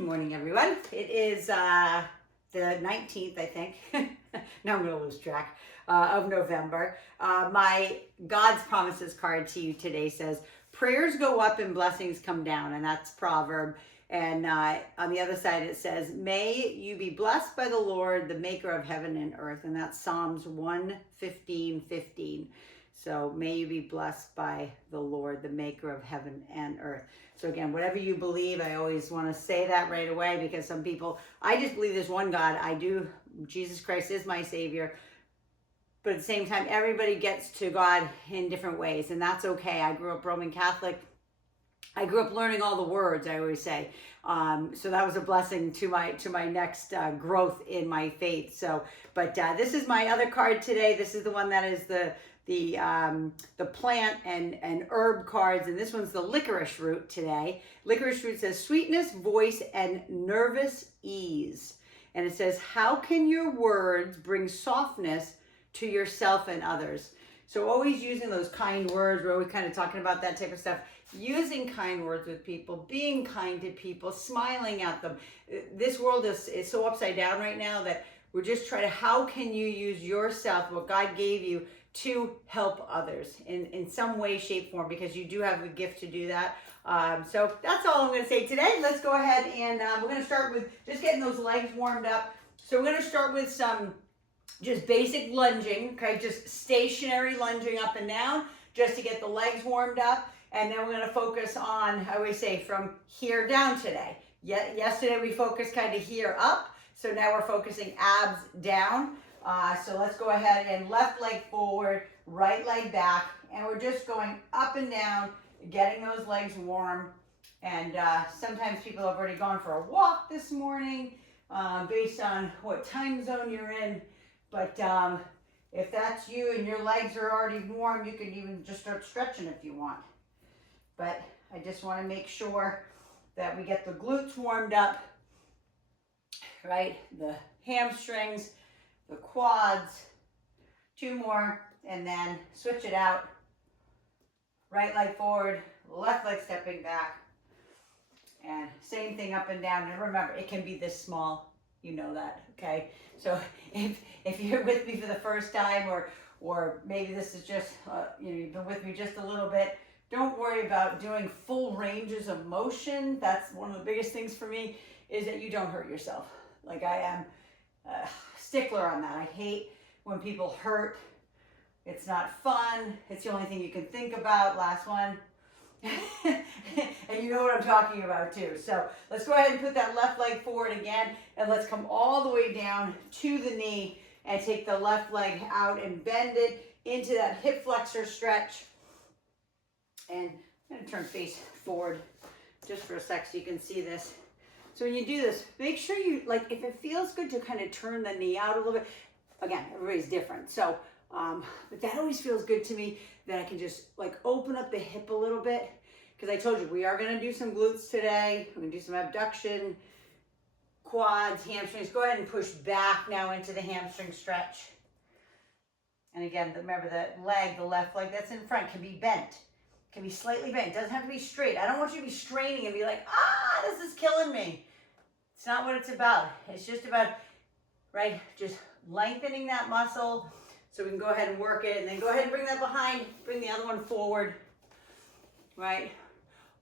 Good morning, everyone. It is the 19th, I think. Now I'm going to lose track of November. My God's Promises card to you today says, prayers go up and blessings come down. And that's proverb. And on the other side, it says, may you be blessed by the Lord, the maker of heaven and earth. And that's Psalms 115:15. So may you be blessed by the Lord, the maker of heaven and earth. So again, whatever you believe, I always want to say that right away, because some people, I just believe there's one God. I do. Jesus Christ is my Savior. But at the same time, everybody gets to God in different ways, and that's okay. I grew up Roman Catholic. I grew up learning all the words, I always say. So that was a blessing to my next growth in my faith. So, but this is my other card today. This is the one that is the plant and herb cards, and this one's the licorice root today. Licorice root says sweetness, voice, and nervous ease. And it says, how can your words bring softness to yourself and others? So always using those kind words. We're always kind of talking about that type of stuff. Using kind words with people, being kind to people, smiling at them. This world is so upside down right now that we're just trying to, how can you use yourself, what God gave you, to help others in some way, shape, form, because you do have a gift to do that. So that's all I'm going to say today. Let's go ahead and we're going to start with just getting those legs warmed up. So we're going to start with some just basic lunging, okay? Just stationary lunging up and down just to get the legs warmed up. And then we're going to focus on, I always say, from here down today. Yesterday we focused kind of here up. So now we're focusing abs down. So let's go ahead and left leg forward, right leg back, and we're just going up and down, getting those legs warm. And sometimes people have already gone for a walk this morning based on what time zone you're in. But if that's you and your legs are already warm, you can even just start stretching if you want. But I just want to make sure that we get the glutes warmed up, right? The hamstrings, the quads, 2 more, and then switch it out. Right leg forward, left leg stepping back, and same thing up and down. And remember, it can be this small, you know that, okay? So if you're with me for the first time, or maybe this is just, you've been with me just a little bit, don't worry about doing full ranges of motion. That's one of the biggest things for me, is that you don't hurt yourself. Like I am stickler on that. I hate when people hurt. It's not fun. It's the only thing you can think about. Last one. And you know what I'm talking about too. So let's go ahead and put that left leg forward again, and let's come all the way down to the knee and take the left leg out and bend it into that hip flexor stretch. And I'm going to turn face forward just for a sec so you can see this. So when you do this, make sure you, like, if it feels good to kind of turn the knee out a little bit. Again, everybody's different. So, but that always feels good to me, that I can just like open up the hip a little bit. Because I told you, we are going to do some glutes today. We're going to do some abduction, quads, hamstrings. Go ahead and push back now into the hamstring stretch. And again, remember the leg, the left leg that's in front can be bent. Can be slightly bent. It doesn't have to be straight. I don't want you to be straining and be like, this is killing me. It's not what it's about. It's just about, right, just lengthening that muscle so we can go ahead and work it. And then go ahead and bring that behind. Bring the other one forward, right?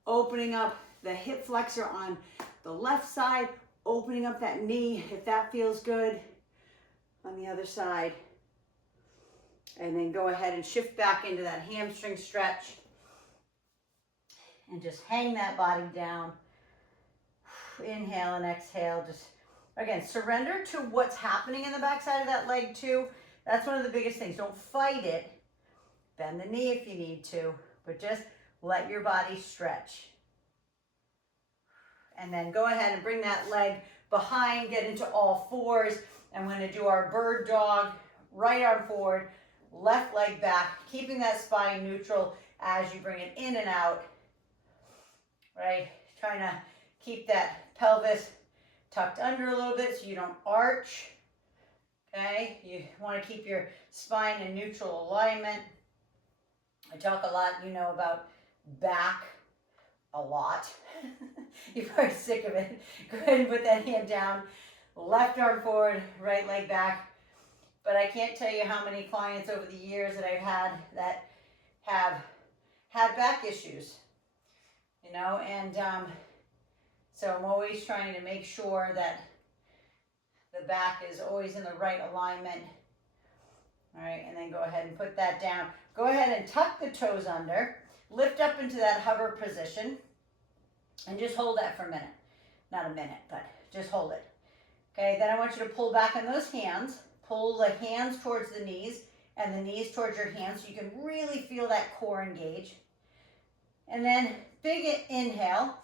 Opening up the hip flexor on the left side. Opening up that knee if that feels good on the other side. And then go ahead and shift back into that hamstring stretch. And just hang that body down. Inhale and exhale. Just, again, surrender to what's happening in the backside of that leg too. That's one of the biggest things. Don't fight it. Bend the knee if you need to, but just let your body stretch. And then go ahead and bring that leg behind, get into all fours. And we're going to do our bird dog. Right arm forward, left leg back, keeping that spine neutral as you bring it in and out. Right? Trying to keep that pelvis tucked under a little bit so you don't arch. Okay? You want to keep your spine in neutral alignment. I talk a lot, about back a lot. You're probably sick of it. Go ahead and put that hand down. Left arm forward, right leg back. But I can't tell you how many clients over the years that I've had that have had back issues, you know, and so I'm always trying to make sure that the back is always in the right alignment. All right, and then go ahead and put that down. Go ahead and tuck the toes under, lift up into that hover position, and just hold that for a minute. Not a minute, but just hold it. Okay, then I want you to pull back on those hands. Pull the hands towards the knees and the knees towards your hands so you can really feel that core engage. And then big inhale,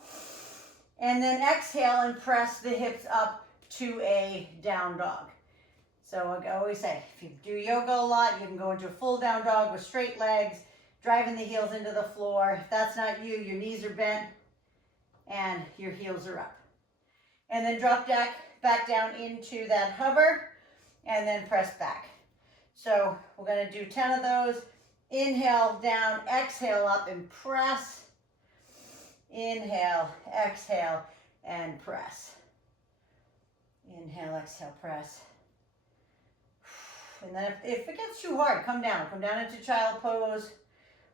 and then exhale and press the hips up to a down dog. So I always say, if you do yoga a lot, you can go into a full down dog with straight legs, driving the heels into the floor. If that's not you, your knees are bent and your heels are up. And then drop back down into that hover and then press back. So we're going to do 10 of those. Inhale down, exhale up and press. Inhale, exhale, and press. Inhale, exhale, press. And then if it gets too hard, come down into child pose.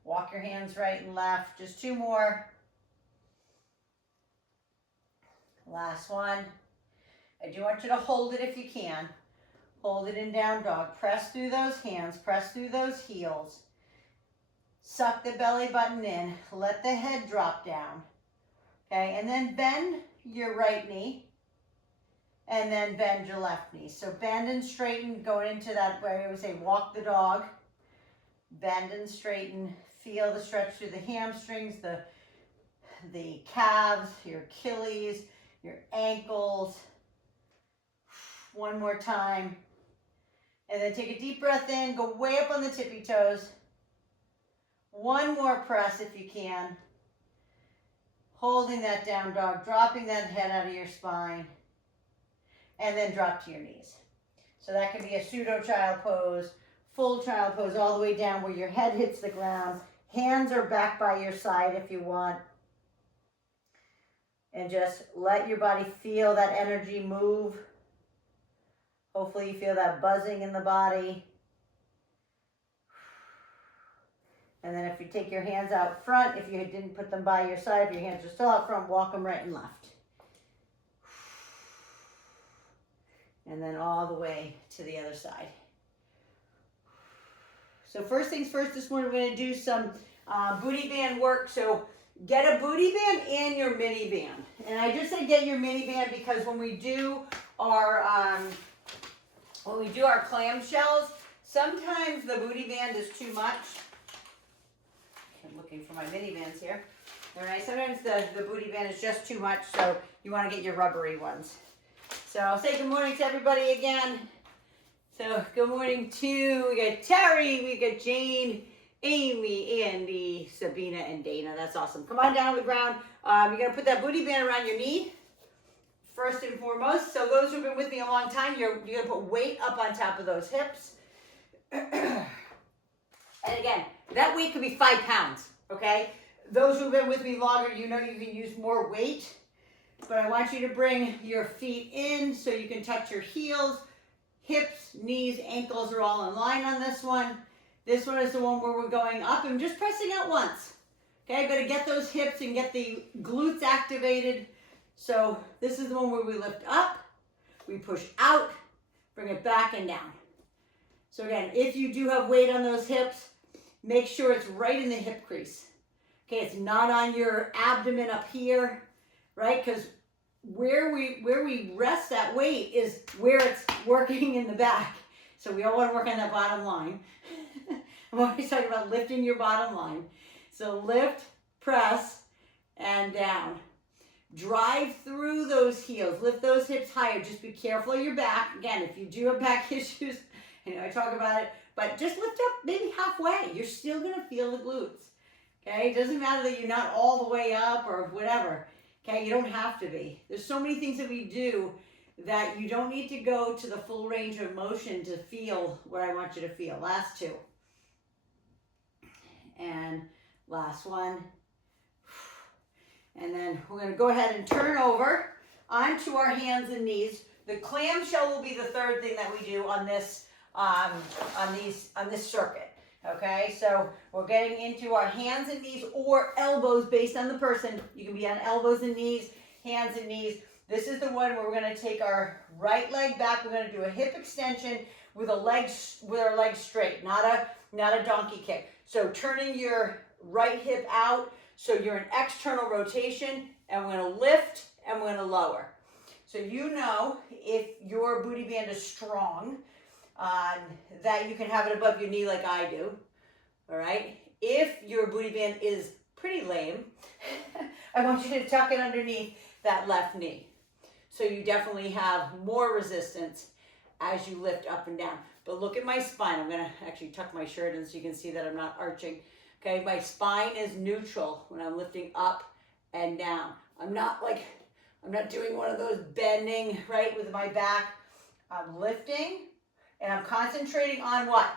Walk your hands right and left. Just 2 more. Last one. I do want you to hold it if you can. Hold it in down dog. Press through those hands. Press through those heels. Suck the belly button in. Let the head drop down. Okay, and then bend your right knee. And then bend your left knee. So bend and straighten, going into that where I would say walk the dog. Bend and straighten. Feel the stretch through the hamstrings, the calves, your Achilles, your ankles. One more time. And then take a deep breath in, go way up on the tippy toes. One more press if you can. Holding that down dog, dropping that head out of your spine. And then drop to your knees. So that can be a pseudo child pose, full child pose, all the way down where your head hits the ground. Hands are back by your side if you want. And just let your body feel that energy move. Hopefully you feel that buzzing in the body. And then if you take your hands out front, if you didn't put them by your side, if your hands are still out front, walk them right and left. And then all the way to the other side. So first things first, this morning we're going to do some booty band work. So get a booty band and your mini band. And I just say get your mini band because when we do our clamshells, sometimes the booty band is too much. I'm looking for my mini bands here. All right, sometimes the booty band is just too much, so you want to get your rubbery ones. So I'll say good morning to everybody again. So good morning to, we got Terry, we got Jane, Amy, Andy, Sabina, and Dana. That's awesome. Come on down to the ground. You're going to put that booty band around your knee, first and foremost. So those who've been with me a long time, you're going to put weight up on top of those hips. And again, that weight could be 5 pounds, okay? Those who've been with me longer, you know you can use more weight. But I want you to bring your feet in so you can touch your heels, hips, knees, ankles are all in line on this one. This one is the one where we're going up and just pressing out once. Okay, got to get those hips and get the glutes activated. So this is the one where we lift up, we push out, bring it back and down. So again, if you do have weight on those hips, make sure it's right in the hip crease. Okay, it's not on your abdomen up here. Right, because where we rest that weight is where it's working in the back. So we all want to work on that bottom line. I'm always talking about lifting your bottom line. So lift, press, and down. Drive through those heels. Lift those hips higher. Just be careful of your back. Again, if you do have back issues, I know I talk about it, but just lift up maybe halfway. You're still going to feel the glutes. Okay, it doesn't matter that you're not all the way up or whatever. Okay, you don't have to be. There's so many things that we do that you don't need to go to the full range of motion to feel what I want you to feel. Last 2. And last one. then we're going to go ahead and turn over onto our hands and knees. The clamshell will be the third thing that we do on this circuit. Okay, so we're getting into our hands and knees or elbows based on the person. You can be on elbows and knees, hands and knees. This is the one where we're going to take our right leg back. We're going to do a hip extension with our legs straight, not a donkey kick. So turning your right hip out, so you're in external rotation, and we're going to lift and we're going to lower. So you know if your booty band is strong, that you can have it above your knee like I do, all right? If your booty band is pretty lame, I want you to tuck it underneath that left knee. So you definitely have more resistance as you lift up and down. But look at my spine. I'm gonna actually tuck my shirt in so you can see that I'm not arching. Okay, my spine is neutral when I'm lifting up and down. I'm not doing one of those bending, right, with my back. I'm lifting and I'm concentrating on what?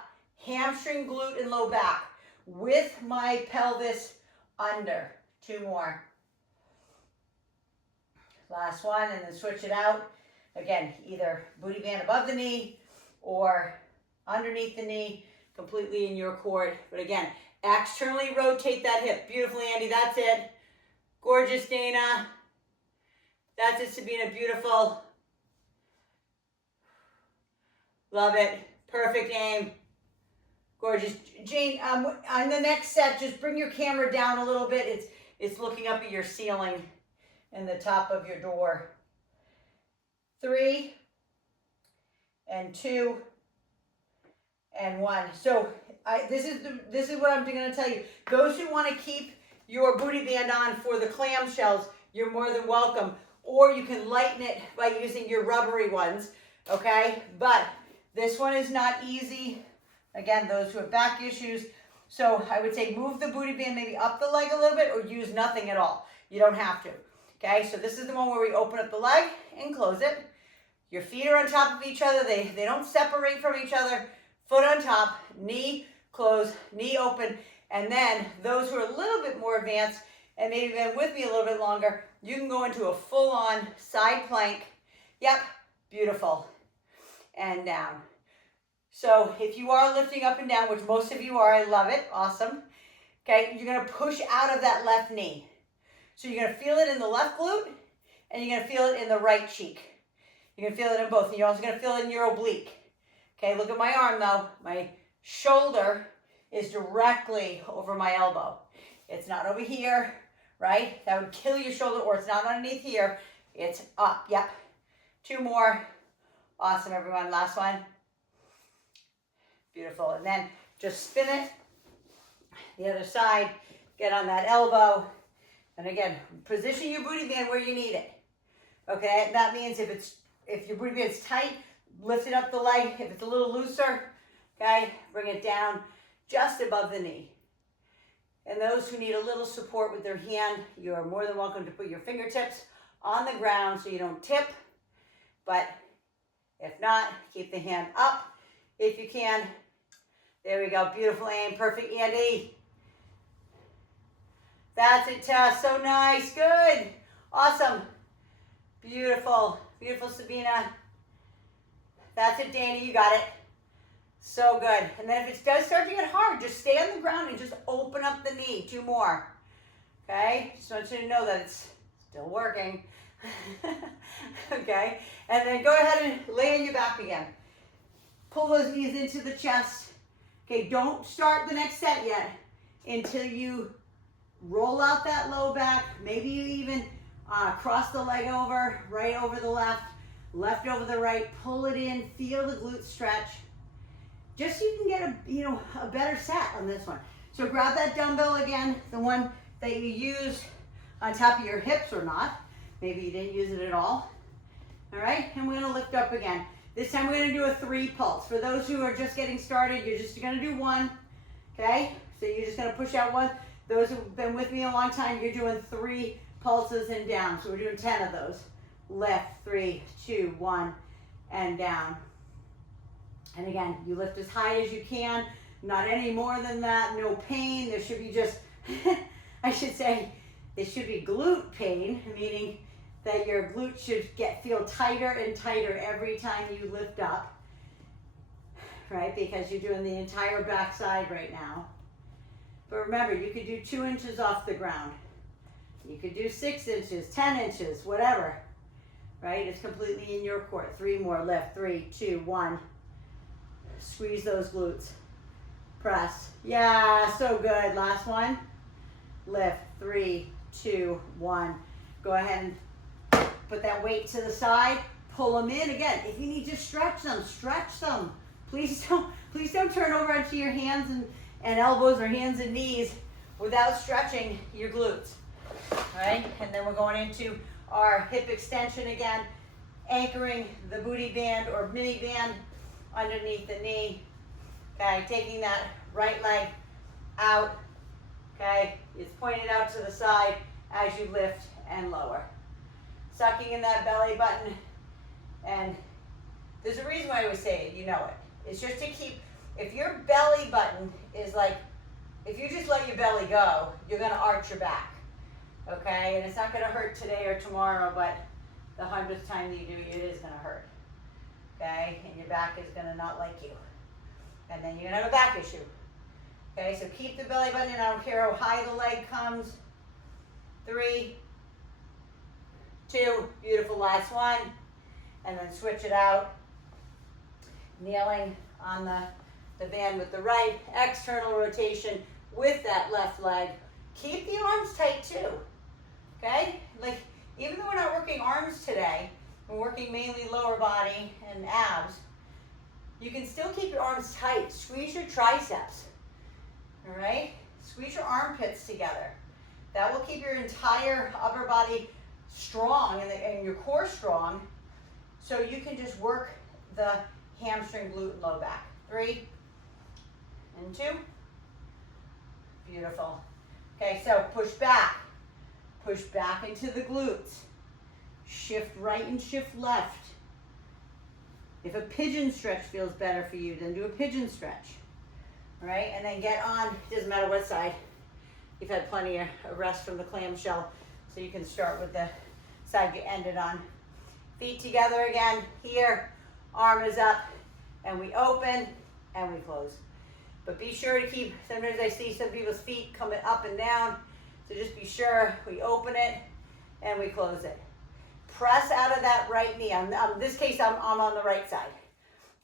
Hamstring, glute, and low back with my pelvis under. 2 more. Last one, and then switch it out. Again, either booty band above the knee or underneath the knee, completely in your court. But again, externally rotate that hip. Beautifully, Andy, that's it. Gorgeous, Dana. That's it, Sabina, beautiful. Love it. Perfect aim. Gorgeous. Jane, on the next set, just bring your camera down a little bit. It's looking up at your ceiling and the top of your door. 3 and 2 and 1. So this is what I'm going to tell you. Those who want to keep your booty band on for the clamshells, you're more than welcome. Or you can lighten it by using your rubbery ones, okay? But this one is not easy. Again, those who have back issues. So I would say move the booty band maybe up the leg a little bit or use nothing at all. You don't have to, okay? So this is the one where we open up the leg and close it. Your feet are on top of each other. They don't separate from each other. Foot on top, knee close, knee open. And then those who are a little bit more advanced and maybe been with me a little bit longer, you can go into a full-on side plank. Yep, beautiful. And down. So if you are lifting up and down, which most of you are, I love it, awesome. Okay, you're gonna push out of that left knee. So you're gonna feel it in the left glute and you're gonna feel it in the right cheek. You're gonna feel it in both, and you're also gonna feel it in your oblique. Okay, look at my arm though. My shoulder is directly over my elbow. It's not over here, right? That would kill your shoulder, or it's not underneath here. It's up, yep. 2 more. Awesome, everyone. Last one. Beautiful. And then just spin it the other side. Get on that elbow. And again, position your booty band where you need it. Okay? And that means if your booty band's tight, lift it up the leg. If it's a little looser, okay, bring it down just above the knee. And those who need a little support with their hand, you are more than welcome to put your fingertips on the ground so you don't tip. But if not, keep the hand up if you can. There we go. Beautiful aim. Perfect, Andy. That's it, Tess. So nice. Good. Awesome. Beautiful. Beautiful, Sabina. That's it, Danny. You got it. So good. And then if it does start to get hard, just stay on the ground and just open up the knee. 2 more. Okay? Just want you to know that it's still working. Okay? And then go ahead and lay on your back again. Pull those knees into the chest. Okay, don't start the next set yet until you roll out that low back. Maybe you even cross the leg over, right over the left, left over the right. Pull it in, feel the glute stretch. Just so you can get a better set on this one. So grab that dumbbell again, the one that you used on top of your hips or not. Maybe you didn't use it at all. All right, and we're gonna lift up again. This time we're gonna do a 3 pulse. For those who are just getting started, you're just gonna do 1, okay? So you're just gonna push out 1. Those who've been with me a long time, you're doing 3 pulses and down. So we're doing 10 of those. Lift, 3, 2, 1, and down. And again, you lift as high as you can, not any more than that, no pain. There should be just, I should say, It should be glute pain, meaning that your glute should feel tighter and tighter every time you lift up, right? Because you're doing the entire backside right now. But remember, you could do 2 inches off the ground. You could do 6 inches, 10 inches, whatever, right? It's completely in your court. 3 more, lift, 3, 2, 1. Squeeze those glutes. Press. Yeah, so good. Last one. Lift, 3, 2, 1. Go ahead and put that weight to the side. Pull them in again. If you need to stretch them, stretch them. Please don't turn over onto your hands and elbows or hands and knees without stretching your glutes. All right, and then we're going into our hip extension again, anchoring the booty band or mini band underneath the knee. Okay, taking that right leg out. Okay, it's pointed out to the side as you lift and lower. Sucking in that belly button, and there's a reason why I always say it, you know it. It's just to keep, if your belly button is like, if you just let your belly go, you're gonna arch your back. Okay, and it's not gonna hurt today or tomorrow, but the 100th time that you do it is gonna hurt. Okay, and your back is gonna not like you. And then you're gonna have a back issue. Okay, so keep the belly button in. I don't care how high the leg comes. 3, 2, beautiful, last one. And then switch it out. Kneeling on the band with the right, external rotation with that left leg. Keep the arms tight too, okay? Like, even though we're not working arms today, we're working mainly lower body and abs, you can still keep your arms tight. Squeeze your triceps, all right? Squeeze your armpits together. That will keep your entire upper body strong and your core strong, so you can just work the hamstring, glute, and low back. 3 and 2. Beautiful. Okay, so push back into the glutes. Shift right and shift left. If a pigeon stretch feels better for you, then do a pigeon stretch. All right, and then get on, doesn't matter what side. You've had plenty of rest from the clamshell, so you can start with the side you ended on. Feet together again, here, arm is up, and we open, and we close. But be sure to keep, sometimes I see some people's feet coming up and down, so just be sure we open it, and we close it. Press out of that right knee. In this case, I'm on the right side.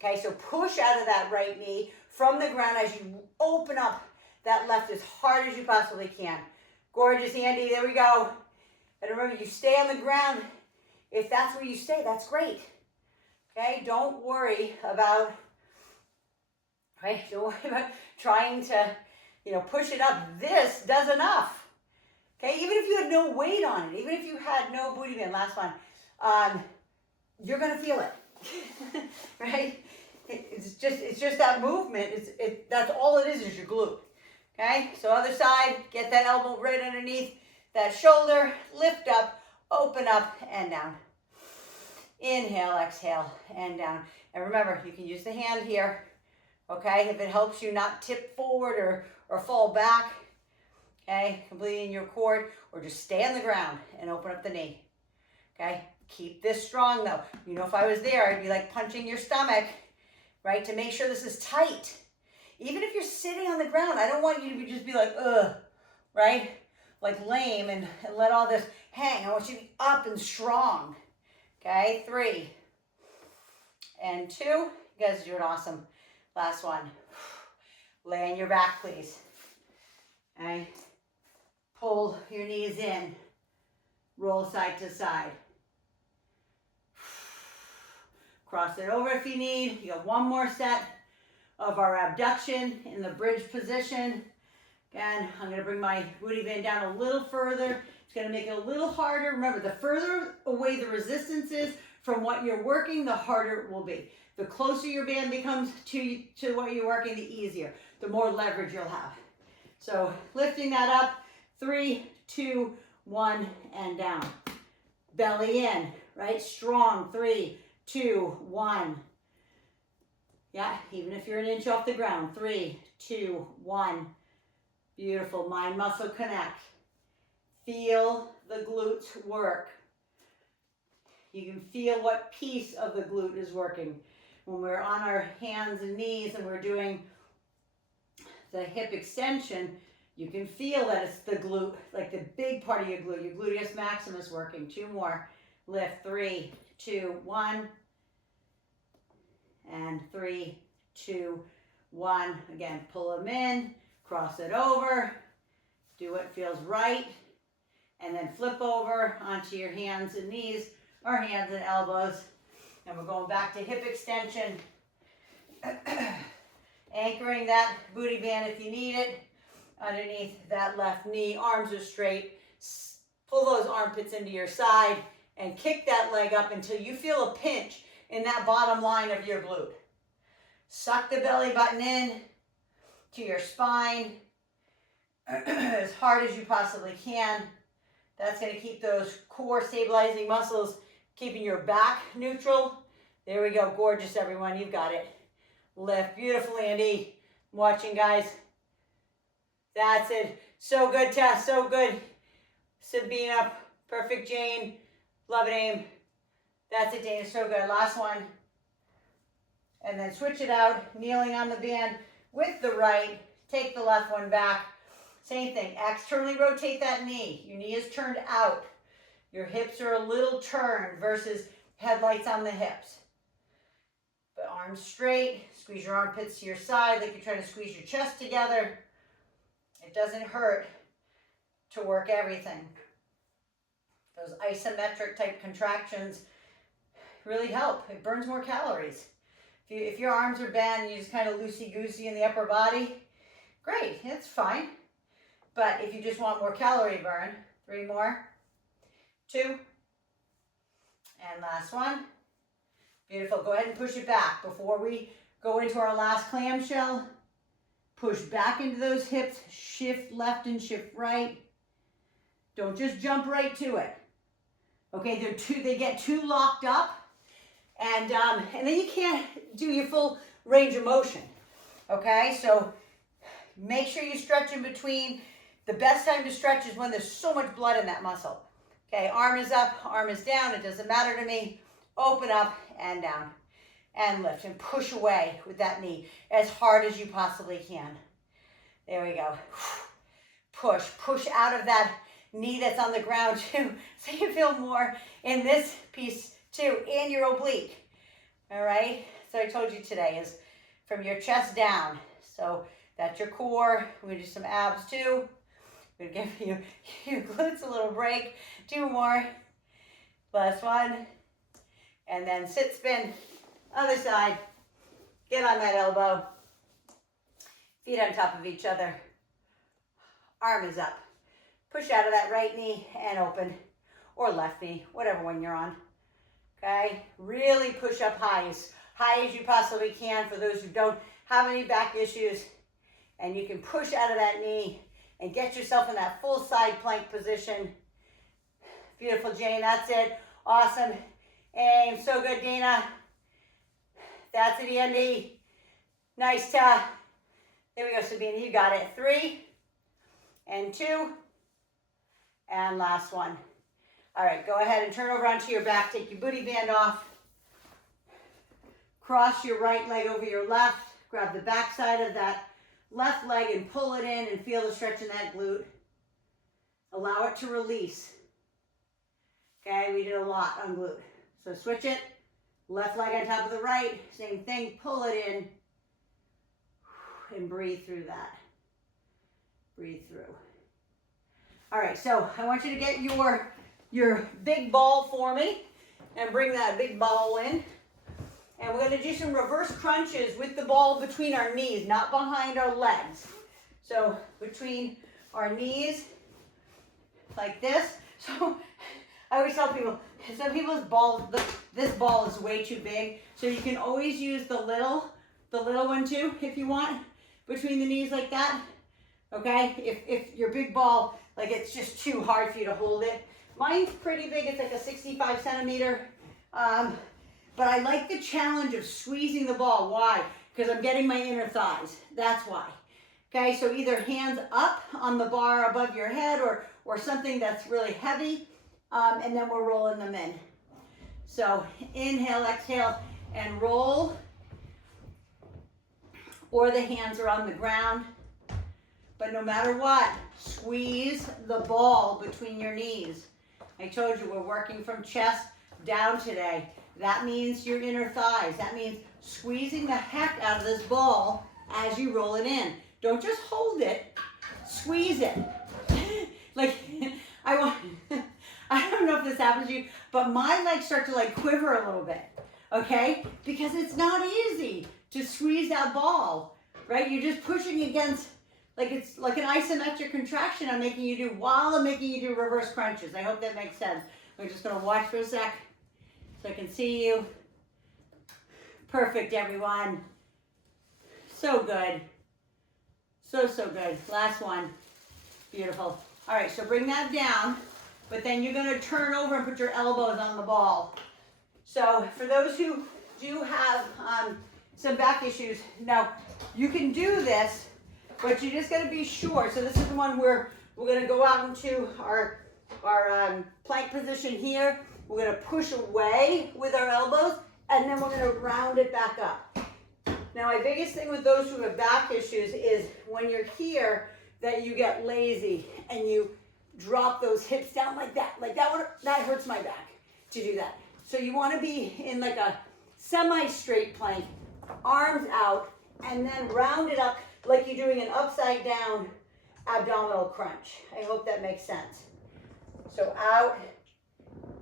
Okay, so push out of that right knee from the ground as you open up that left as hard as you possibly can. Gorgeous, Andy, there we go. And remember, you stay on the ground. If that's where you stay, that's great. Okay, don't worry about, right? Don't worry about trying to, push it up. This does enough. Okay, even if you had no weight on it, even if you had no booty band, last one, you're gonna feel it, right? It's just that movement. That's all it is your glute. Okay, so other side, get that elbow right underneath that shoulder, lift up, open up, and down. Inhale, exhale, and down. And remember, you can use the hand here, okay, if it helps you not tip forward or fall back, okay, completely in your core, or just stay on the ground and open up the knee, okay? Keep this strong though. If I was there, I'd be like punching your stomach, right, to make sure this is tight. Even if you're sitting on the ground, I don't want you to just be like, ugh, right? Like lame and let all this hang. I want you to be up and strong. Okay, 3 and 2. You guys are doing awesome. Last one. Lay on your back, please. Okay. Pull your knees in. Roll side to side. Cross it over if you need. You got one more set of our abduction in the bridge position. Again, I'm going to bring my booty band down a little further. It's going to make it a little harder. Remember, the further away the resistance is from what you're working, the harder it will be. The closer your band becomes to what you're working, the easier, the more leverage you'll have. So lifting that up, 3, 2, 1, and down. Belly in, right? Strong, 3, 2, 1. Yeah, even if you're an inch off the ground, 3, 2, 1. Beautiful, mind muscle connect. feel the glutes work. You can feel what piece of the glute is working. When we're on our hands and knees and we're doing the hip extension, you can feel that it's the glute, like the big part of your glute, your gluteus maximus working. 2 more. Lift. 3, 2, 1. And 3, 2, 1. Again, pull them in, cross it over, do what feels right, and then flip over onto your hands and knees, or hands and elbows. And we're going back to hip extension. Anchoring that booty band if you need it underneath that left knee. Arms are straight. Pull those armpits into your side and kick that leg up until you feel a pinch in that bottom line of your glute. Suck the belly button in to your spine as hard as you possibly can. That's going to keep those core stabilizing muscles, keeping your back neutral. There we go. Gorgeous, everyone. You've got it. Lift. Beautiful, Andy. I'm watching, guys. That's it. So good, Tess. So good. Sabina. Perfect, Jane. Love it, Aim. That's it, Dana. So good. Last one. And then switch it out. Kneeling on the band with the right. Take the left one back. Same thing. Externally rotate that knee. Your knee is turned out. Your hips are a little turned versus headlights on the hips. But arms straight. Squeeze your armpits to your side like you're trying to squeeze your chest together. It doesn't hurt to work everything. Those isometric type contractions really help. It burns more calories. If your arms are bent and you just kind of loosey-goosey in the upper body, great, it's fine. But if you just want more calorie burn, 3 more, 2, and last one. Beautiful. Go ahead and push it back. Before we go into our last clamshell, push back into those hips, shift left and shift right. Don't just jump right to it. Okay, they get too locked up, and then you can't do your full range of motion. Okay, so make sure you stretch in between. The best time to stretch is when there's so much blood in that muscle. Okay, arm is up, arm is down. It doesn't matter to me. Open up and down, and lift and push away with that knee as hard as you possibly can. There we go. Push out of that knee that's on the ground too, so you feel more in this piece too, and your oblique. All right, so I told you today is from your chest down. So that's your core. We're gonna do some abs too. We're gonna give your glutes a little break. 2 more. Last one. And then sit, spin, other side. Get on that elbow. Feet on top of each other. Arm is up. Push out of that right knee and open, or left knee, whatever one you're on. Okay, really push up high as you possibly can for those who don't have any back issues. And you can push out of that knee and get yourself in that full side plank position. Beautiful, Jane, that's it. Awesome. Aim, so good, Dina. That's it, Andy. Nice, there we go, Sabina, you got it. 3, and 2, and last one. All right, go ahead and turn over onto your back. Take your booty band off. Cross your right leg over your left. Grab the back side of that left leg and pull it in and feel the stretch in that glute. Allow it to release. Okay, we did a lot on glute. So switch it. Left leg on top of the right. Same thing. Pull it in. And breathe through that. Breathe through. All right, so I want you to get your big ball for me and bring that big ball in. And we're going to do some reverse crunches with the ball between our knees, not behind our legs. So between our knees, like this. So I always tell people, some people's ball, this ball is way too big. So you can always use the little one too, if you want, between the knees like that. Okay, if your big ball, like it's just too hard for you to hold it. Mine's pretty big, it's like a 65 centimeter. But I like the challenge of squeezing the ball. Why? Because I'm getting my inner thighs. That's why. Okay, so either hands up on the bar above your head or or something that's really heavy, and then we're rolling them in. So inhale, exhale, and roll, or the hands are on the ground. But no matter what, squeeze the ball between your knees. I told you we're working from chest down today. That means your inner thighs. That means squeezing the heck out of this ball as you roll it in. Don't just hold it, squeeze it. Like, I don't know if this happens to you, but my legs start to like quiver a little bit, okay? Because it's not easy to squeeze that ball, right? You're just pushing against, like it's like an isometric contraction I'm making you do while I'm making you do reverse crunches. I hope that makes sense. We're just gonna watch for a sec so I can see you. Perfect, everyone. So good. So good. Last one. Beautiful. All right, so bring that down, but then you're gonna turn over and put your elbows on the ball. So for those who do have some back issues, now you can do this, but you just gotta be sure. So this is the one where we're gonna go out into our plank position here. We're gonna push away with our elbows, and then we're gonna round it back up. Now, my biggest thing with those who have back issues is when you're here, that you get lazy and you drop those hips down like that. Like that hurts my back to do that. So you want to be in like a semi-straight plank, arms out, and then round it up like you're doing an upside down abdominal crunch. I hope that makes sense. So out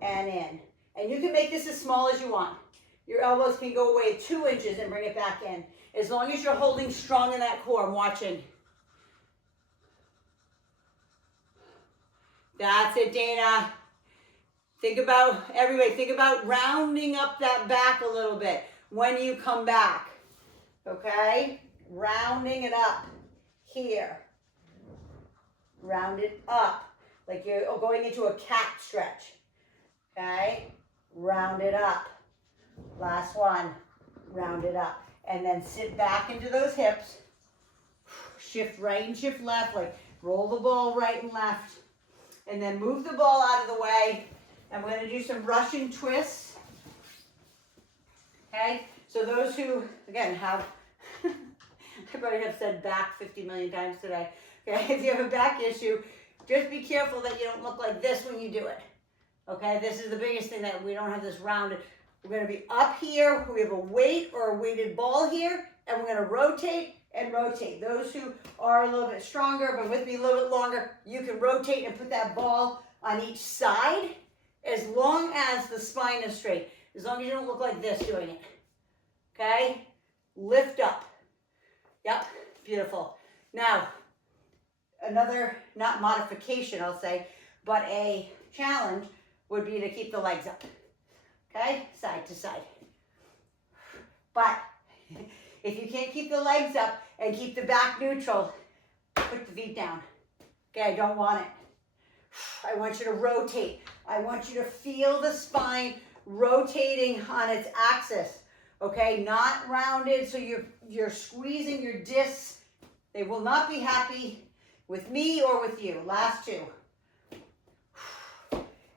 and in. And you can make this as small as you want. Your elbows can go away 2 inches and bring it back in. As long as you're holding strong in that core. I'm watching. That's it, Dana. Think about, everybody, think about rounding up that back a little bit when you come back. Okay? Rounding it up here. Round it up like you're going into a cat stretch. Okay? Round it up. Last one. Round it up. And then sit back into those hips. Shift right and shift left. Like roll the ball right and left. And then move the ball out of the way. And we're going to do some Russian twists. Okay? So those who, again, have, I probably have said back 50 million times today. Okay? If you have a back issue, just be careful that you don't look like this when you do it. Okay? This is the biggest thing, that we don't have this rounded. We're going to be up here. We have a weight or a weighted ball here. And we're going to rotate and rotate. Those who are a little bit stronger, but with me a little bit longer, you can rotate and put that ball on each side as long as the spine is straight. As long as you don't look like this doing it. Okay? Lift up. Yep, beautiful. Now, another, not modification, I'll say, but a challenge would be to keep the legs up. Okay? Side to side. But if you can't keep the legs up and keep the back neutral, put the feet down. Okay, I don't want it. I want you to rotate. I want you to feel the spine rotating on its axis. Okay, not rounded, so you're squeezing your discs. They will not be happy with me or with you. Last two.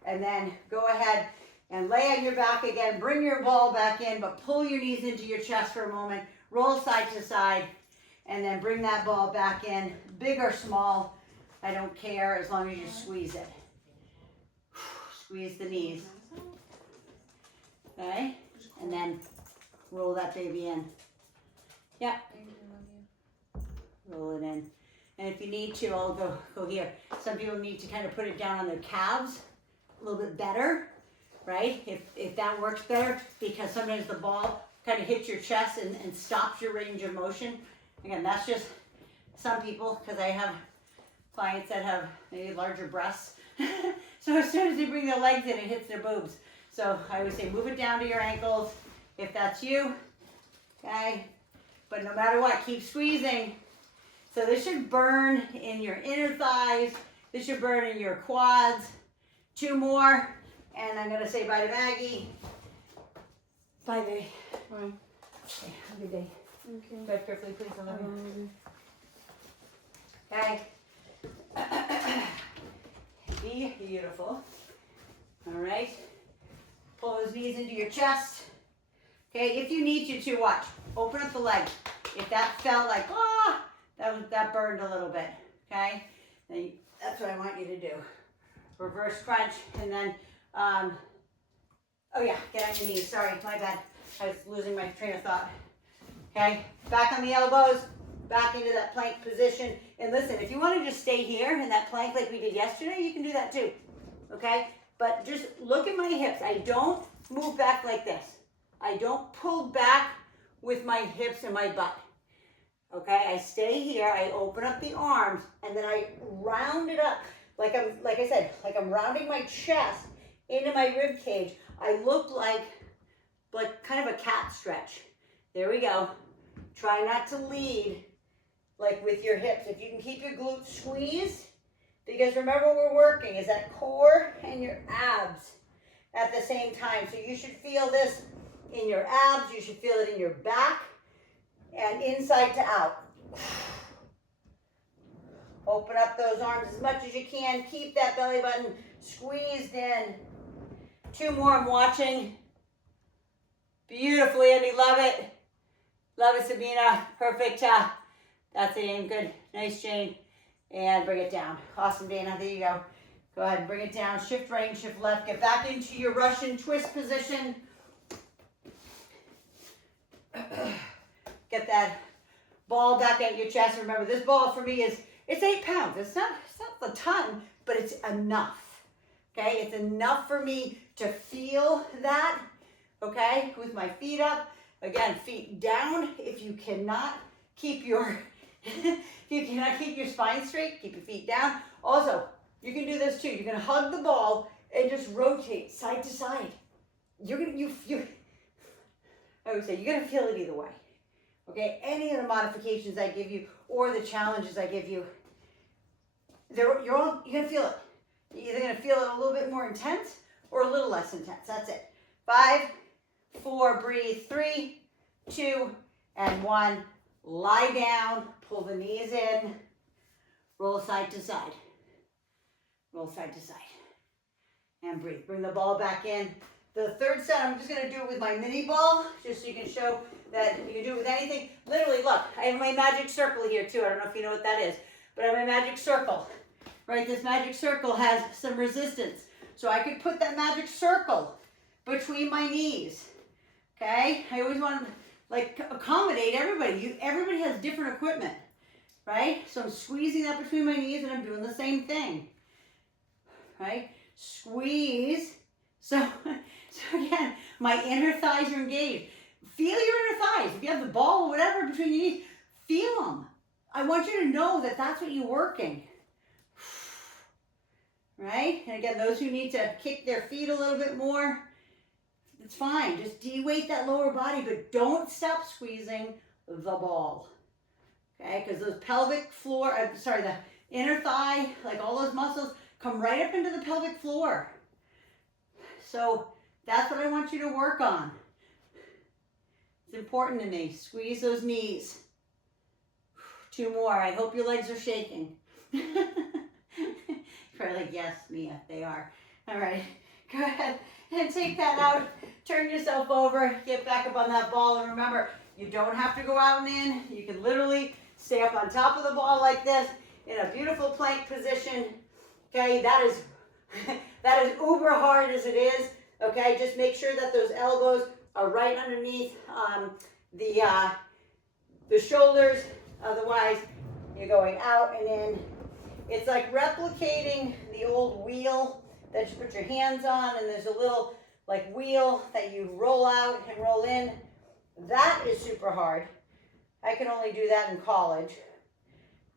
And then go ahead and lay on your back again. Bring your ball back in, but pull your knees into your chest for a moment. Roll side to side, and then bring that ball back in. Big or small, I don't care, as long as you squeeze it. Squeeze the knees. Okay? And then roll that baby in. Yeah. Roll it in. And if you need to, I'll go here. Some people need to kind of put it down on their calves a little bit better, right? If that works better, because sometimes the ball kind of hits your chest and stops your range of motion. Again, that's just some people, because I have clients that have maybe larger breasts. So as soon as they bring their legs in, it hits their boobs. So I always say move it down to your ankles if that's you. Okay? But no matter what, keep squeezing. So this should burn in your inner thighs. This should burn in your quads. 2 more. And I'm going to say bye to Maggie. Bye, baby. Bye. Okay, have a good day. Okay. Drive carefully, please. I love you. Okay. Be beautiful. All right. Pull those knees into your chest. Okay, if you need to watch. Open up the leg. If that felt like, that burned a little bit. Okay, then that's what I want you to do. Reverse crunch, and then, oh yeah, get on your knees. Sorry, my bad. I was losing my train of thought. Okay, back on the elbows, back into that plank position. And listen, if you want to just stay here in that plank like we did yesterday, you can do that too. Okay, but just look at my hips. I don't move back like this. I don't pull back with my hips and my butt. Okay, I stay here, I open up the arms, and then I round it up. Like I said, I'm rounding my chest into my rib cage. I look like kind of a cat stretch. There we go. Try not to lead like with your hips. If you can keep your glutes squeezed, because remember what we're working is that core and your abs at the same time. So you should feel this in your abs, you should feel it in your back, and inside to out. Open up those arms as much as you can. Keep that belly button squeezed in. 2 more, I'm watching. Beautifully, Andy, love it. Love it, Sabina. Perfect. That's the aim, good. Nice, Jane. And bring it down. Awesome, Dana, there you go. Go ahead and bring it down. Shift right and shift left. Get back into your Russian twist position. Get that ball back at your chest. Remember, this ball for me it's 8 pounds. It's not a ton, but it's enough. Okay, it's enough for me to feel that. Okay, with my feet up. Again, feet down. If you cannot keep your spine straight, keep your feet down. Also, you can do this too. You can hug the ball and just rotate side to side. I would say you're gonna feel it either way. Okay, any of the modifications I give you or the challenges I give you, you're gonna feel it. You're either gonna feel it a little bit more intense or a little less intense. That's it. 5, 4, breathe. 3, 2, and 1. Lie down. Pull the knees in. Roll side to side. Roll side to side. And breathe. Bring the ball back in. The third set, I'm just going to do it with my mini ball, just so you can show that you can do it with anything. Literally, look, I have my magic circle here too. I don't know if you know what that is, but I have my magic circle. Right, this magic circle has some resistance. So I could put that magic circle between my knees. Okay? I always want to accommodate everybody. Everybody has different equipment. Right? So I'm squeezing that between my knees and I'm doing the same thing. Right? Squeeze. So again, my inner thighs are engaged. Feel your inner thighs. If you have the ball or whatever between your knees, feel them. I want you to know that that's what you're working. Right? And again, those who need to kick their feet a little bit more, it's fine. Just de-weight that lower body, but don't stop squeezing the ball. Okay? Because those pelvic floor, the inner thigh, like all those muscles, come right up into the pelvic floor. So that's what I want you to work on. It's important to me. Squeeze those knees. 2 more. I hope your legs are shaking. Probably like, yes, Mia, they are. All right. Go ahead and take that out. Turn yourself over. Get back up on that ball. And remember, you don't have to go out and in. You can literally stay up on top of the ball like this in a beautiful plank position. Okay, that is uber hard as it is. Okay, just make sure that those elbows are right underneath the shoulders. Otherwise, you're going out and in. It's like replicating the old wheel that you put your hands on, and there's a little like wheel that you roll out and roll in. That is super hard. I can only do that in college,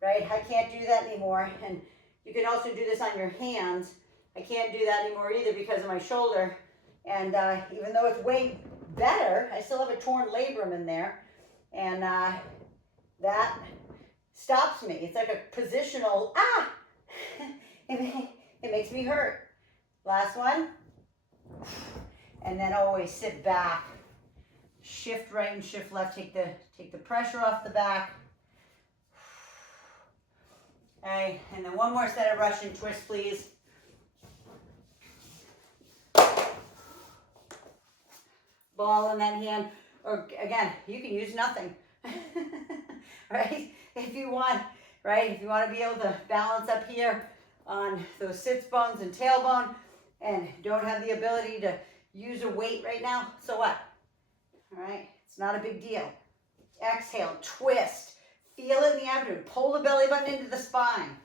right? I can't do that anymore. And you can also do this on your hands. I can't do that anymore either because of my shoulder. And even though it's way better, I still have a torn labrum in there. And that stops me. It's like a positional, it makes me hurt. Last one. And then always sit back. Shift right and shift left. Take the pressure off the back. Okay, and then one more set of Russian twist, please. ball in that hand. Or again, you can use nothing, right? If you want, right? If you want to be able to balance up here on those sits bones and tailbone and don't have the ability to use a weight right now, so what? All right, it's not a big deal. Exhale, twist. Feel it in the abdomen. Pull the belly button into the spine.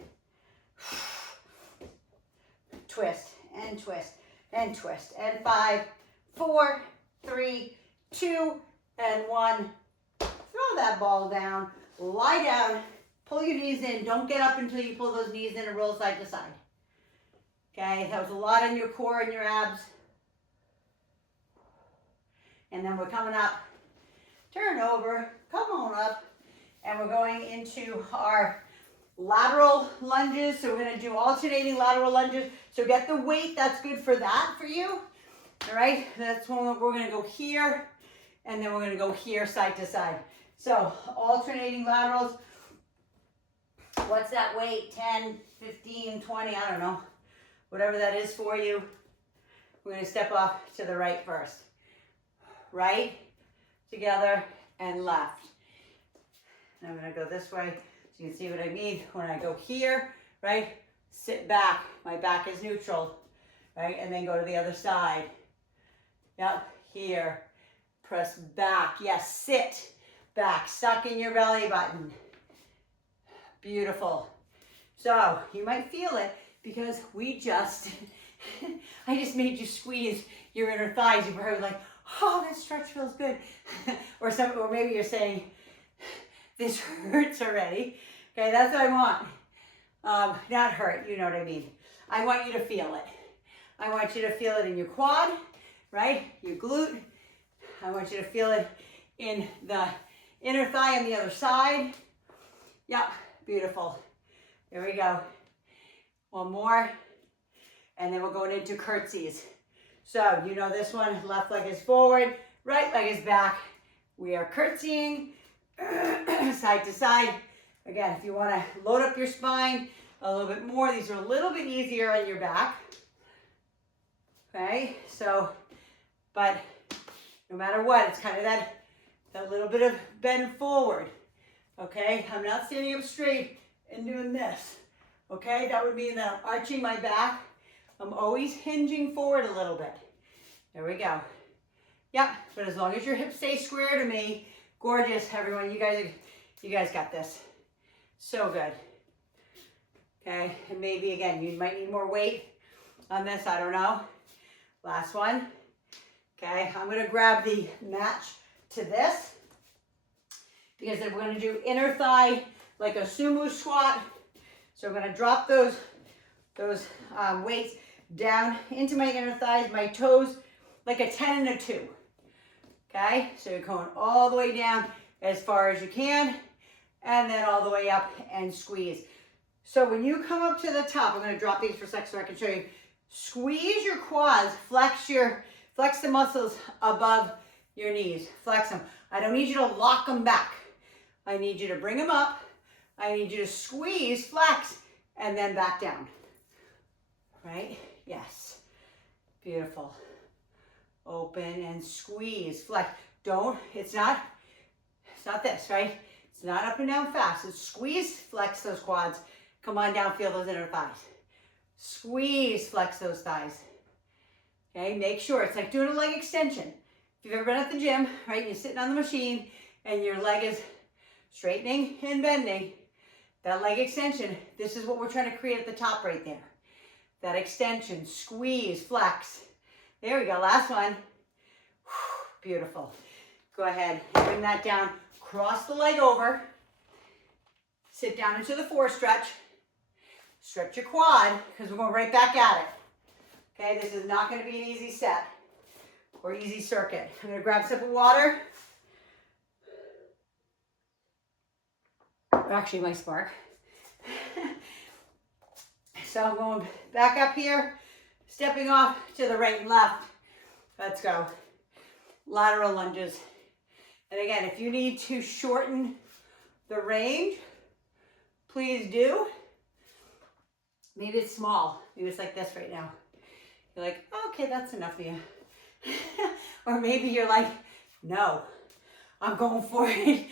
Twist and twist and twist. And 5, 4, 3, 2, and 1. Throw that ball down. Lie down. Pull your knees in. Don't get up until you pull those knees in and roll side to side. Okay, that was a lot on your core and your abs. And then we're coming up. Turn over. Come on up. And we're going into our lateral lunges. So we're going to do alternating lateral lunges. So get the weight that's good for that for you. All right, that's when we're going to go here. And then we're going to go here side to side. So alternating laterals. What's that weight? 10, 15, 20, I don't know. Whatever that is for you. We're going to step off to the right first. Right, together, and left. And I'm going to go this way so you can see what I mean. When I go here, right, sit back. My back is neutral, right? And then go to the other side. Yep, here. Press back. Yes, sit back. Suck in your belly button. Beautiful. So you might feel it because I just made you squeeze your inner thighs. You're probably like, oh, that stretch feels good. or maybe you're saying, this hurts already. Okay, that's what I want. Not hurt, you know what I mean. I want you to feel it. I want you to feel it in your quad, right? Your glute. I want you to feel it in the inner thigh on the other side. Yep, beautiful. There we go. One more. And then we're going into curtsies. So you know this one, left leg is forward, right leg is back. We are curtsying side to side. Again, if you want to load up your spine a little bit more, these are a little bit easier on your back. Okay, so, but no matter what, it's kind of that little bit of bend forward. Okay, I'm not standing up straight and doing this. Okay, that would mean that I'm arching my back. I'm always hinging forward a little bit. There we go. Yep, but as long as your hips stay square to me, gorgeous, everyone. You guys got this. So good. Okay, and maybe again, you might need more weight on this, I don't know. Last one. Okay, I'm gonna grab the match to this because then we're gonna do inner thigh like a sumo squat. So I'm gonna drop those weights down into my inner thighs, my toes, like a 10 and a 2. Okay, so you're going all the way down as far as you can, and then all the way up and squeeze. So when you come up to the top, I'm going to drop these for a sec so I can show you. Squeeze your quads, flex the muscles above your knees. Flex them. I don't need you to lock them back. I need you to bring them up. I need you to squeeze, flex, and then back down. Right? Yes. Beautiful. Open and squeeze, flex. It's not this, right? It's not up and down fast. It's squeeze, flex those quads. Come on down, feel those inner thighs. Squeeze, flex those thighs. Okay, make sure, it's like doing a leg extension. If you've ever been at the gym, right, you're sitting on the machine and your leg is straightening and bending, that leg extension, this is what we're trying to create at the top right there. That extension, squeeze, flex. There we go, last one. Beautiful. Go ahead, bring that down, cross the leg over, sit down into the 4 stretch, stretch your quad, because we're going right back at it. Okay, this is not going to be an easy set or easy circuit. I'm going to grab a sip of water. Or actually my spark. So I'm going back up here, stepping off to the right and left. Let's go. Lateral lunges. And again, if you need to shorten the range, please do. Maybe it's small. Maybe it's like this right now. You're like, okay, that's enough of you. Or maybe you're like, no, I'm going for it.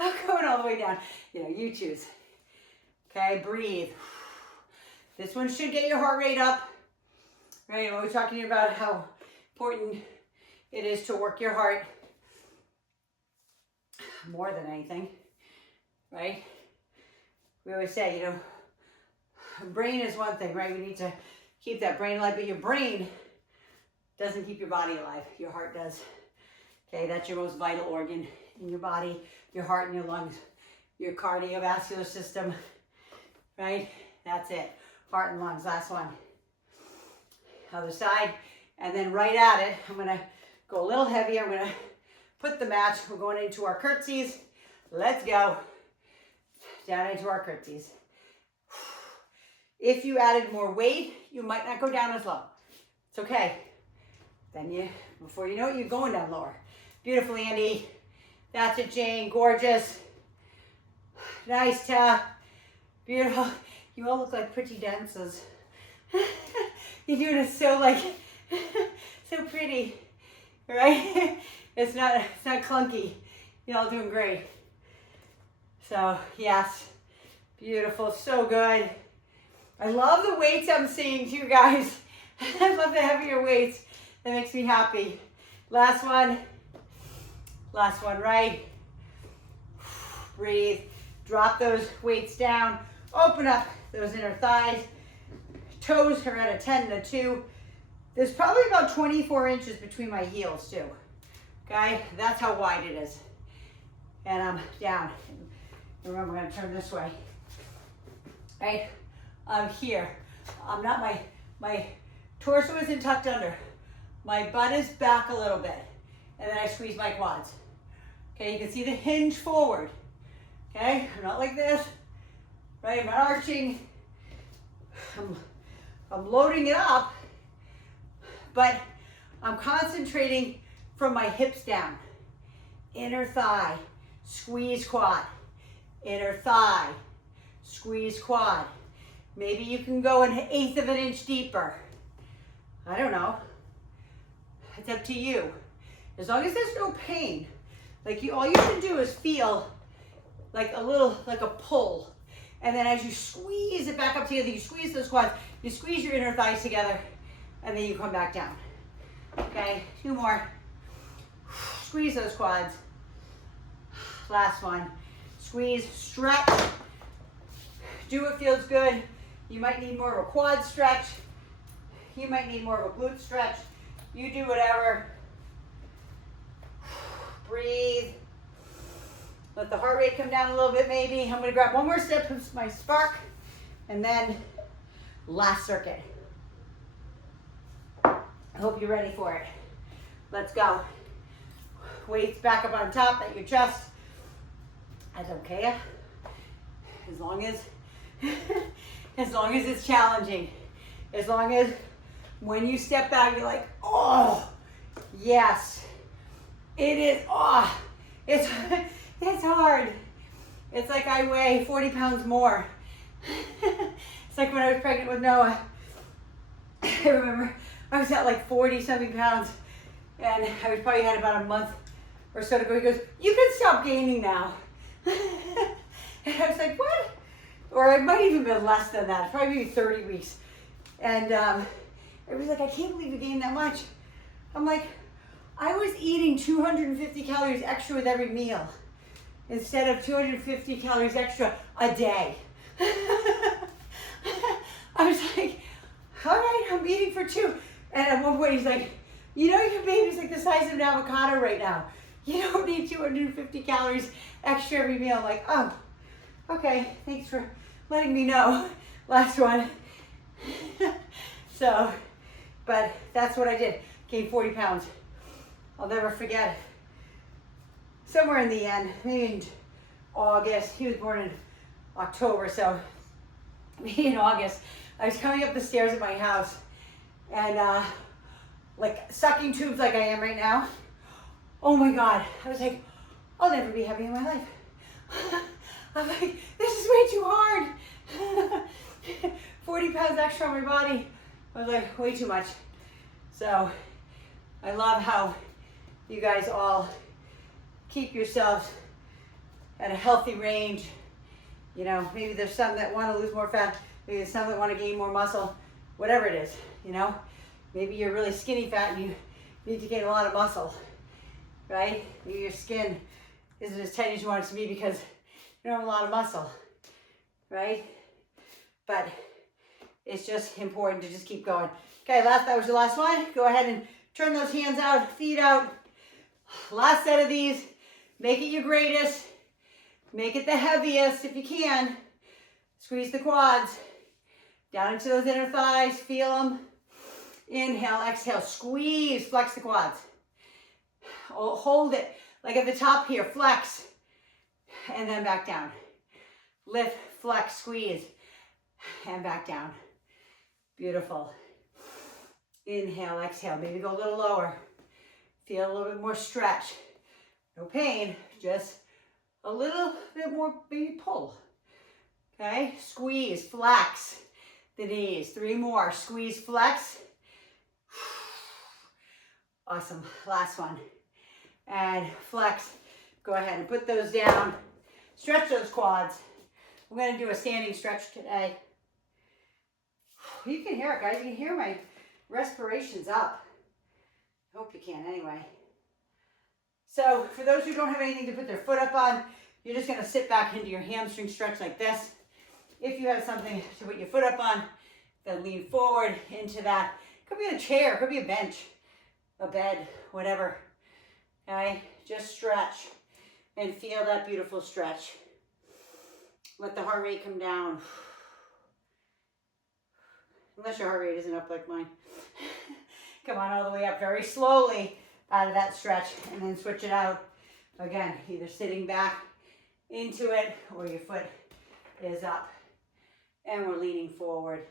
I'm going all the way down. You know, you choose. Okay, breathe. This one should get your heart rate up. Right, when we're talking about how important it is to work your heart more than anything, right? We always say, you know, brain is one thing, right? We need to keep that brain alive, but your brain doesn't keep your body alive. Your heart does. Okay, that's your most vital organ in your body, your heart and your lungs, your cardiovascular system, right? That's it. Heart and lungs, last one. Other side, and then right at it, I'm gonna go a little heavier. I'm gonna put the match. We're going into our curtsies. Let's go. Down into our curtsies. If you added more weight, you might not go down as low. It's okay. Then before you know it, you're going down lower. Beautiful, Andy. That's it, Jane. Gorgeous. Nice, Ta. Beautiful. You all look like pretty dancers. You're doing it so like, so pretty, right? It's not clunky. You're all doing great. So yes, beautiful, so good. I love the weights I'm seeing too, guys. I love the heavier weights. That makes me happy. Last one, right? Breathe, drop those weights down, open up those inner thighs. Toes are at a 10 to 2. There's probably about 24 inches between my heels too. Okay, that's how wide it is. And I'm down. Remember, I'm gonna turn this way. Right, I'm here. I'm not, my torso isn't tucked under. My butt is back a little bit. And then I squeeze my quads. Okay, you can see the hinge forward. Okay, I'm not like this. Right, I'm not arching. I'm loading it up, but I'm concentrating from my hips down. Inner thigh, squeeze quad. Inner thigh, squeeze quad. Maybe you can go an 1/8 of an inch deeper. I don't know. It's up to you. As long as there's no pain, like all you should do is feel like a little, like a pull. And then as you squeeze it back up together, you squeeze those quads, you squeeze your inner thighs together, and then you come back down. Okay, 2 more. Squeeze those quads. Last one. Squeeze, stretch. Do what feels good. You might need more of a quad stretch. You might need more of a glute stretch. You do whatever. Breathe. Let the heart rate come down a little bit maybe. I'm gonna grab one more step of my spark and then last circuit. I hope you're ready for it. Let's go. Weights back up on top at your chest. I don't care. As long as it's challenging. As long as when you step back, you're like, oh, yes. It is, oh, it's hard. It's like I weigh 40 pounds more. It's like when I was pregnant with Noah. I remember I was at like 40 something pounds and I was probably had about a month or so to go. He goes, you can stop gaining now. And I was like, what? Or it might even been less than that, probably maybe 30 weeks. And it was like, I can't believe you gained that much. I'm like, I was eating 250 calories extra with every meal instead of 250 calories extra a day. I was like, all right, I'm eating for 2. And at one point he's like, you know your baby's like the size of an avocado right now. You don't need 250 calories extra every meal. I'm like, oh, okay, thanks for letting me know. Last one. So, but that's what I did. Gained 40 pounds. I'll never forget. Somewhere in the end, maybe in August, he was born in October, so maybe in August, I was coming up the stairs at my house and like sucking tubes like I am right now. Oh my God, I was like, I'll never be happy in my life. I'm like, this is way too hard. 40 pounds extra on my body. I was like, way too much. So I love how you guys all keep yourselves at a healthy range. You know, maybe there's some that want to lose more fat, maybe there's some that want to gain more muscle, whatever it is, you know. Maybe you're really skinny fat and you need to gain a lot of muscle, right? Maybe your skin isn't as tight as you want it to be because you don't have a lot of muscle, right? But it's just important to just keep going. Okay, that was the last one. Go ahead and turn those hands out, feet out. Last set of these. Make it your greatest. Make it the heaviest if you can. Squeeze the quads. Down into those inner thighs. Feel them. Inhale, exhale. Squeeze, flex the quads. Hold it like at the top here. Flex. And then back down. Lift, flex, squeeze. And back down. Beautiful. Inhale, exhale. Maybe go a little lower. Feel a little bit more stretch. No pain, just a little bit more maybe pull. Okay, squeeze, flex the knees. 3 more. Squeeze, flex. Awesome. Last one. And flex. Go ahead and put those down. Stretch those quads. We're going to do a standing stretch today. You can hear it, guys. You can hear my respiration's up. I hope you can anyway. So for those who don't have anything to put their foot up on, you're just going to sit back into your hamstring stretch like this. If you have something to put your foot up on, then lean forward into that. Could be a chair, could be a bench, a bed, whatever. Okay, just stretch and feel that beautiful stretch. Let the heart rate come down. Unless your heart rate isn't up like mine. Come on all the way up very slowly out of that stretch and then switch it out. Again, either sitting back into it or your foot is up. And we're leaning forward.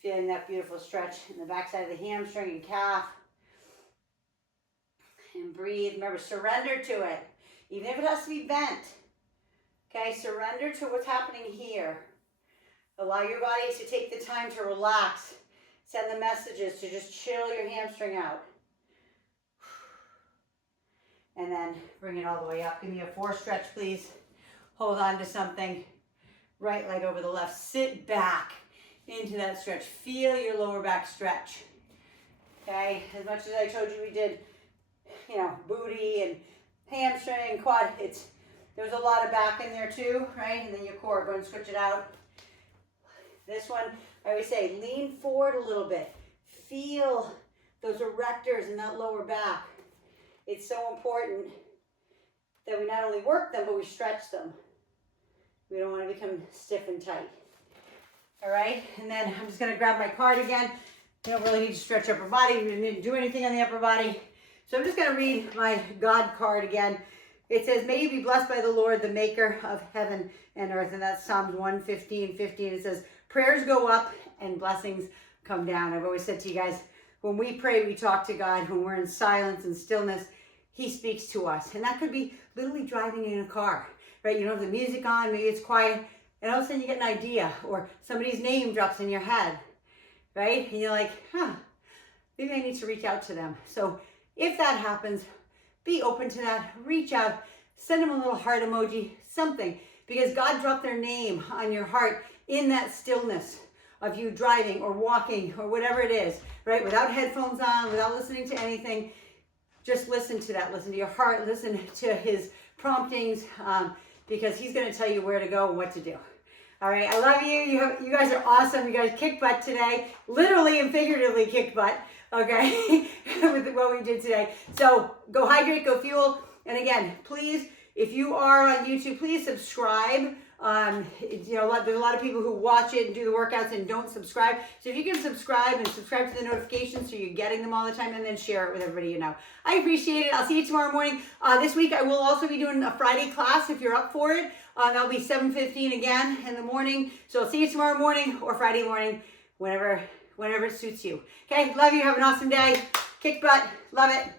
Feeling that beautiful stretch in the backside of the hamstring and calf. And breathe. Remember, surrender to it. Even if it has to be bent. Okay, surrender to what's happening here. Allow your body to take the time to relax. Send the messages to just chill your hamstring out. And then bring it all the way up. Give me a 4 stretch, please. Hold on to something. Right leg over the left. Sit back into that stretch. Feel your lower back stretch. Okay, as much as I told you we did, you know, booty and hamstring, quad, there's a lot of back in there too, right? And then your core. Go and switch it out. This one, I always say, lean forward a little bit. Feel those erectors in that lower back. It's so important that we not only work them, but we stretch them. We don't want to become stiff and tight. All right, and then I'm just going to grab my card again. You don't really need to stretch upper body. We didn't do anything on the upper body. So I'm just going to read my God card again. It says, may you be blessed by the Lord, the maker of heaven and earth. And that's Psalms 115:15. It says, prayers go up and blessings come down. I've always said to you guys, when we pray, we talk to God. When we're in silence and stillness, He speaks to us. And that could be literally driving in a car, right? You don't have the music on, maybe it's quiet, and all of a sudden you get an idea, or somebody's name drops in your head, right? And you're like, maybe I need to reach out to them. So if that happens, be open to that. Reach out, send them a little heart emoji, something, because God dropped their name on your heart in that stillness of you driving or walking or whatever it is, right? Without headphones on, without listening to anything, just listen to that. Listen to your heart. Listen to His promptings, because He's going to tell you where to go and what to do. All right, I love you. You guys are awesome. You guys kicked butt today. Literally and figuratively kicked butt, okay, with what we did today. So go hydrate, go fuel. And again, please, if you are on YouTube, please subscribe. You know, there's a lot of people who watch it and do the workouts and don't subscribe. So if you can subscribe and subscribe to the notifications so you're getting them all the time, and then share it with everybody you know. I appreciate it. I'll see you tomorrow morning. This week I will also be doing a Friday class if you're up for it. That'll be 7:15 again in the morning. So I'll see you tomorrow morning or Friday morning, whenever it suits you. Okay, love you. Have an awesome day. Kick butt. Love it.